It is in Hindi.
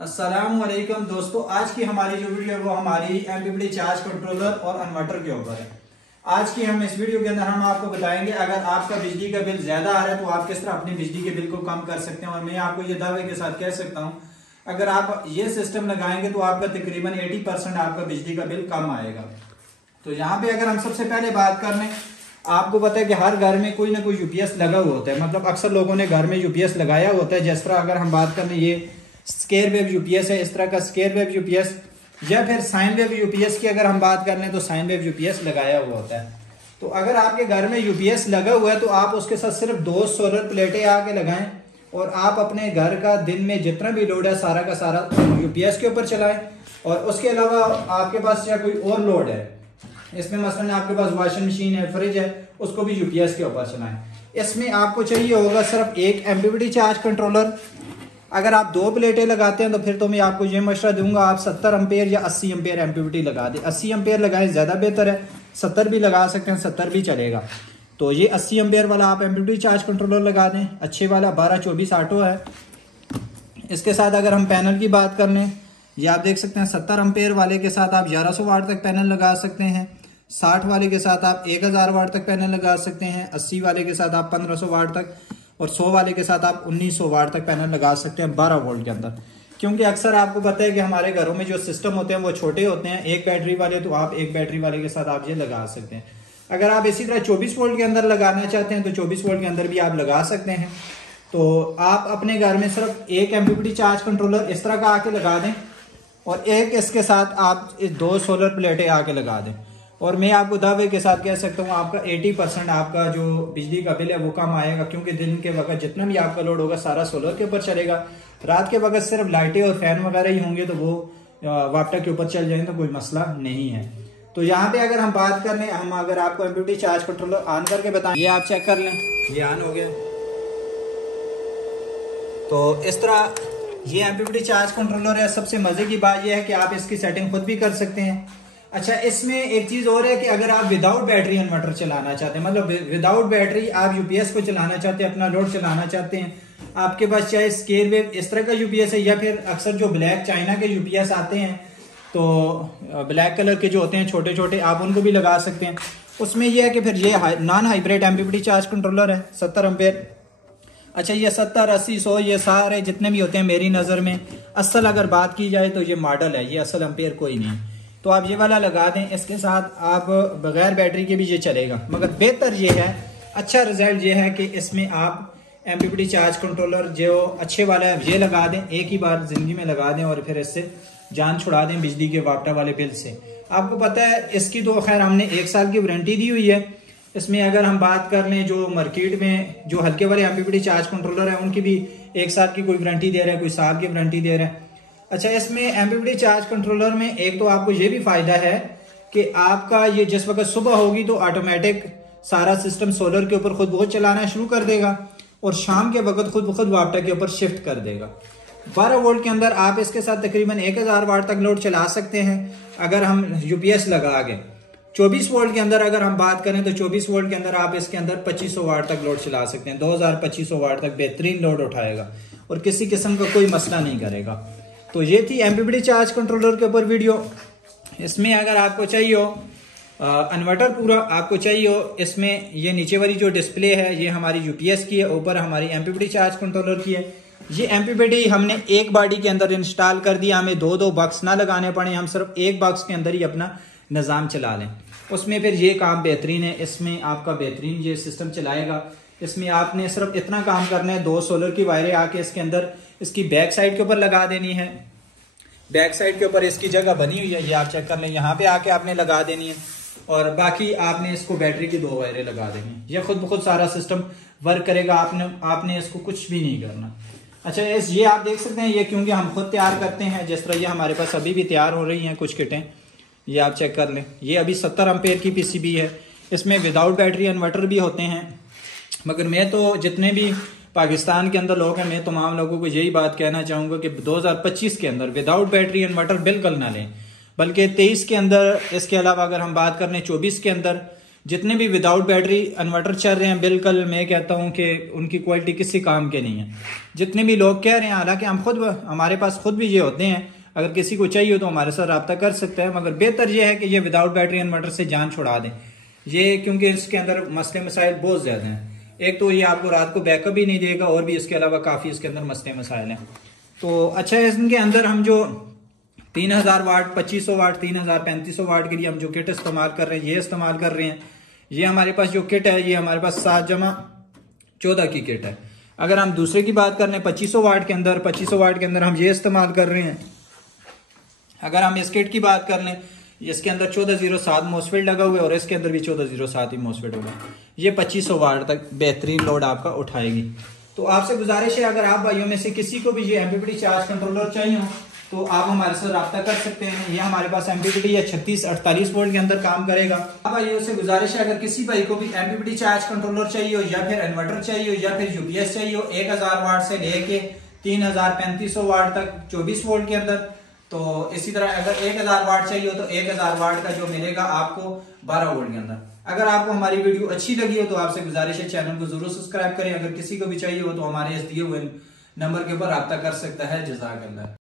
अस्सलामुअलैकुम दोस्तों, आज की हमारी जो वीडियो है वो हमारी एमपीपीटी चार्ज कंट्रोलर और इन्वर्टर के ऊपर है। आज की हम इस वीडियो के अंदर हम आपको बताएंगे अगर आपका बिजली का बिल ज्यादा आ रहा है तो आप किस तरह अपनी बिजली के बिल को कम कर सकते हैं। और मैं आपको ये दावे के साथ कह सकता हूँ, अगर आप ये सिस्टम लगाएंगे तो आपका तकरीबन 80% आपका बिजली का बिल कम आएगा। तो यहाँ पे अगर हम सबसे पहले बात कर लें, आपको पता है कि हर घर में कोई ना कोई यूपीएस लगा हुआ होता है, मतलब अक्सर लोगों ने घर में यूपीएस लगाया होता है। जिस तरह अगर हम बात कर लें, ये स्क्वायर वेव यूपीएस है, इस तरह का स्क्वायर वेव यूपीएस, या फिर साइन वेव यूपीएस की अगर हम बात कर लें तो साइन वेव यूपीएस लगाया हुआ होता है। तो अगर आपके घर में यूपीएस लगा हुआ है तो आप उसके साथ सिर्फ 2 सोलर प्लेटें आके लगाएं और आप अपने घर का दिन में जितना भी लोड है सारा का सारा यूपीएस के ऊपर चलाएं। और उसके अलावा आपके पास या कोई और लोड है, इसमें मसलन आपके पास वॉशिंग मशीन है, फ्रिज है, उसको भी यूपीएस के ऊपर चलाएं। इसमें आपको चाहिए होगा सिर्फ एक एमपीपीटी चार्ज कंट्रोलर। अगर आप 2 प्लेटें लगाते हैं तो फिर तो मैं आपको ये मशवरा दूंगा, आप 70 एम्पेयर या 80 एम्पेयर एमपीपीटी लगा दें। 80 एम्पेयर लगाएं, ज़्यादा बेहतर है। 70 भी लगा सकते हैं, 70 भी चलेगा। तो ये 80 एम्पेयर वाला आप एमपीपीटी चार्ज कंट्रोलर लगा दें, अच्छे वाला 1224 ऑटो है। इसके साथ अगर हम पैनल की बात कर लें, ये आप देख सकते हैं 70 एम्पेयर वाले के साथ आप 1100 वाट तक पैनल लगा सकते हैं। 60 वाले के साथ आप 1000 वाट तक पैनल लगा सकते हैं। 80 वाले के साथ आप 1500 वाट तक, और 100 वाले के साथ आप 1900 वाट तक पैनल लगा सकते हैं 12 वोल्ट के अंदर। क्योंकि अक्सर आपको पता है कि हमारे घरों में जो सिस्टम होते हैं वो छोटे होते हैं, एक बैटरी वाले, तो आप एक बैटरी वाले के साथ आप ये लगा सकते हैं। अगर आप इसी तरह 24 वोल्ट के अंदर लगाना चाहते हैं तो 24 वोल्ट के अंदर भी आप लगा सकते हैं। तो आप अपने घर में सिर्फ एक एमपीपीटी चार्ज कंट्रोलर इस तरह का आके लगा दें और एक इसके साथ आप 2 सोलर प्लेटें आके लगा दें, और मैं आपको दावे के साथ कह सकता हूँ आपका 80% आपका जो बिजली का बिल है वो कम आएगा। क्योंकि दिन के वक्त जितना भी आपका लोड होगा सारा सोलर के ऊपर चलेगा। रात के वक्त सिर्फ लाइटें और फैन वगैरह ही होंगे तो वो वाटर के ऊपर चल जाएंगे, तो कोई मसला नहीं है। तो यहाँ पे अगर हम बात कर लें, हम अगर आपको एमपीपीटी चार्ज कंट्रोलर ऑन करके बताएं, ये आप चेक कर लें, ये ऑन हो गया। तो इस तरह ये एमपीपीटी चार्ज कंट्रोलर है। सबसे मजे की बात यह है कि आप इसकी सेटिंग खुद भी कर सकते हैं। अच्छा, इसमें एक चीज और है कि अगर आप विदाउट बैटरी इन्वर्टर चलाना चाहते हैं, मतलब विदाउट बैटरी आप यूपीएस को चलाना चाहते हैं, अपना लोड चलाना चाहते हैं, आपके पास चाहे स्क्वायर वेव इस तरह का यूपीएस है या फिर अक्सर जो ब्लैक चाइना के यूपीएस आते हैं, तो ब्लैक कलर के जो होते हैं छोटे छोटे, आप उनको भी लगा सकते हैं। उसमें यह है कि फिर ये non hybrid MPPT charge controller है 70 एम्पेयर। अच्छा, ये 70, 80, 100 ये सारे जितने भी होते हैं मेरी नज़र में असल अगर बात की जाए तो ये मॉडल है, ये असल एम्पेयर कोई नहीं। तो आप ये वाला लगा दें, इसके साथ आप बगैर बैटरी के भी ये चलेगा। मगर बेहतर ये है, अच्छा रिजल्ट ये है कि इसमें आप एमपीपीटी चार्ज कंट्रोलर जो अच्छे वाला है ये लगा दें, एक ही बार ज़िंदगी में लगा दें और फिर इससे जान छुड़ा दें बिजली के वापटा वाले बिल से। आपको पता है इसकी तो खैर हमने 1 साल की वारंटी दी हुई है। इसमें अगर हम बात कर लें, जो मार्केट में जो हल्के वाले एमपीपीटी चार्ज कंट्रोलर है उनकी भी 1 साल की कोई वारंटी दे रहा है, कोई साल की वारंटी दे रहा है। अच्छा, इसमें एमपीपीटी चार्ज कंट्रोलर में एक तो आपको ये भी फायदा है कि आपका ये जिस वक्त सुबह होगी तो ऑटोमेटिक सारा सिस्टम सोलर के ऊपर खुद बहुत चलाना शुरू कर देगा और शाम के वक्त खुद ब खुद वापटा के ऊपर शिफ्ट कर देगा। 12 वोल्ट के अंदर आप इसके साथ तकरीबन 1000 वाट तक लोड चला सकते हैं अगर हम यूपीएस लगा के। 24 वोल्ट के अंदर अगर हम बात करें तो 24 वोल्ट के अंदर आप इसके अंदर 2500 वाट तक लोड चला सकते हैं। 2500 वाट तक बेहतरीन लोड उठाएगा और किसी किस्म का कोई मसला नहीं करेगा। तो ये थी एमपीपीटी चार्ज कंट्रोलर के ऊपर वीडियो। इसमें अगर आपको चाहिए हो इन्वर्टर पूरा आपको चाहिए हो, इसमें ये नीचे वाली जो डिस्प्ले है ये हमारी यूपीएस की है, ऊपर हमारी एमपीपीटी चार्ज कंट्रोलर की है। ये एमपीपीटी हमने एक बॉडी के अंदर इंस्टॉल कर दिया, हमें 2 बॉक्स ना लगाने पड़े, हम सिर्फ एक बॉक्स के अंदर ही अपना निज़ाम चला लें। उसमें फिर ये काम बेहतरीन है, इसमें आपका बेहतरीन ये सिस्टम चलाएगा। इसमें आपने सिर्फ इतना काम करना है, 2 सोलर की वायरें आके इसके अंदर इसकी बैक साइड के ऊपर लगा देनी है। बैक साइड के ऊपर इसकी जगह बनी हुई है, ये आप चेक कर लें, यहाँ पे आके आपने लगा देनी है और बाकी आपने इसको बैटरी की 2 वायरें लगा देनी। ये खुद ब खुद सारा सिस्टम वर्क करेगा, आपने इसको कुछ भी नहीं करना। अच्छा, ये आप देख सकते हैं, ये क्योंकि हम खुद तैयार करते हैं, जिस तरह ये हमारे पास अभी भी तैयार हो रही हैं कुछ किटें, ये आप चेक कर लें। ये अभी 70 एम्पेयर की पीसीबी है, इसमें विदाउट बैटरी इन्वर्टर भी होते हैं। मगर मैं तो जितने भी पाकिस्तान के अंदर लोग हैं, मैं तमाम लोगों को यही बात कहना चाहूँगा कि 2025 के अंदर विदाउट बैटरी इन्वर्टर बिल्कुल ना लें, बल्कि 23 के अंदर, इसके अलावा अगर हम बात कर लें 24 के अंदर, जितने भी विदाउट बैटरी इन्वर्टर चल रहे हैं बिल्कुल मैं कहता हूं कि उनकी क्वालिटी किसी काम के नहीं है। जितने भी लोग कह रहे हैं, हालांकि हमारे पास खुद भी ये होते हैं, अगर किसी को चाहिए तो हमारे साथ रब्ता कर सकते हैं, मगर बेहतर ये है कि ये विदाउट बैटरी इन्वर्टर से जान छुड़ा दें ये, क्योंकि इसके अंदर मसले मसाइल बहुत ज्यादा हैं। एक तो ये आपको रात को बैकअप ही नहीं देगा, और भी इसके अलावा काफी इसके अंदर मसले मसाइल हैं। तो अच्छा है, इनके अंदर हम जो 3000 वाट, 2500 वाट, 3000, 3500 वाट के लिए हम जो किट इस्तेमाल कर रहे हैं, ये इस्तेमाल कर रहे हैं। ये हमारे पास जो किट है, ये हमारे पास 7+14 की किट है। अगर हम दूसरे की बात कर रहे हैं 2500 वाट के अंदर, 2500 वाट के अंदर हम ये इस्तेमाल कर रहे हैं। अगर हम इस किट की बात कर लें, इसके अंदर 1407 मोसफेट लगा हुआ है, और इसके अंदर भी 1407 ही मोसफेट होगा। ये 2500 वाट तक बेहतरीन लोड आपका उठाएगी। तो आपसे गुजारिश है, अगर आप भाइयों में से किसी को भी ये एमपीपीटी चार्ज कंट्रोलर चाहिए हो तो आप हमारे साथ रब्ता कर सकते हैं। ये हमारे पास एमपीपीटी या 36-48 वोल्ट के अंदर काम करेगा। अब भाइयों से गुजारिश है, अगर किसी भाई को भी एमपीपीटी चार्ज कंट्रोलर चाहिए हो, या फिर इन्वर्टर चाहिए हो, या फिर यूपीएस चाहिए हो 1000 वाट से लेके 3000-3500 वाट तक 24 वोल्ट के अंदर, तो इसी तरह अगर 1000 वाट चाहिए हो तो 1000 वाट का जो मिलेगा आपको 12 वोल्ट के अंदर। अगर आपको हमारी वीडियो अच्छी लगी हो तो आपसे गुजारिश है चैनल को जरूर सब्सक्राइब करें। अगर किसी को भी चाहिए हो तो हमारे इस दिए हुए नंबर के ऊपर रब्ता कर सकता है। जज़ाकल्लाह।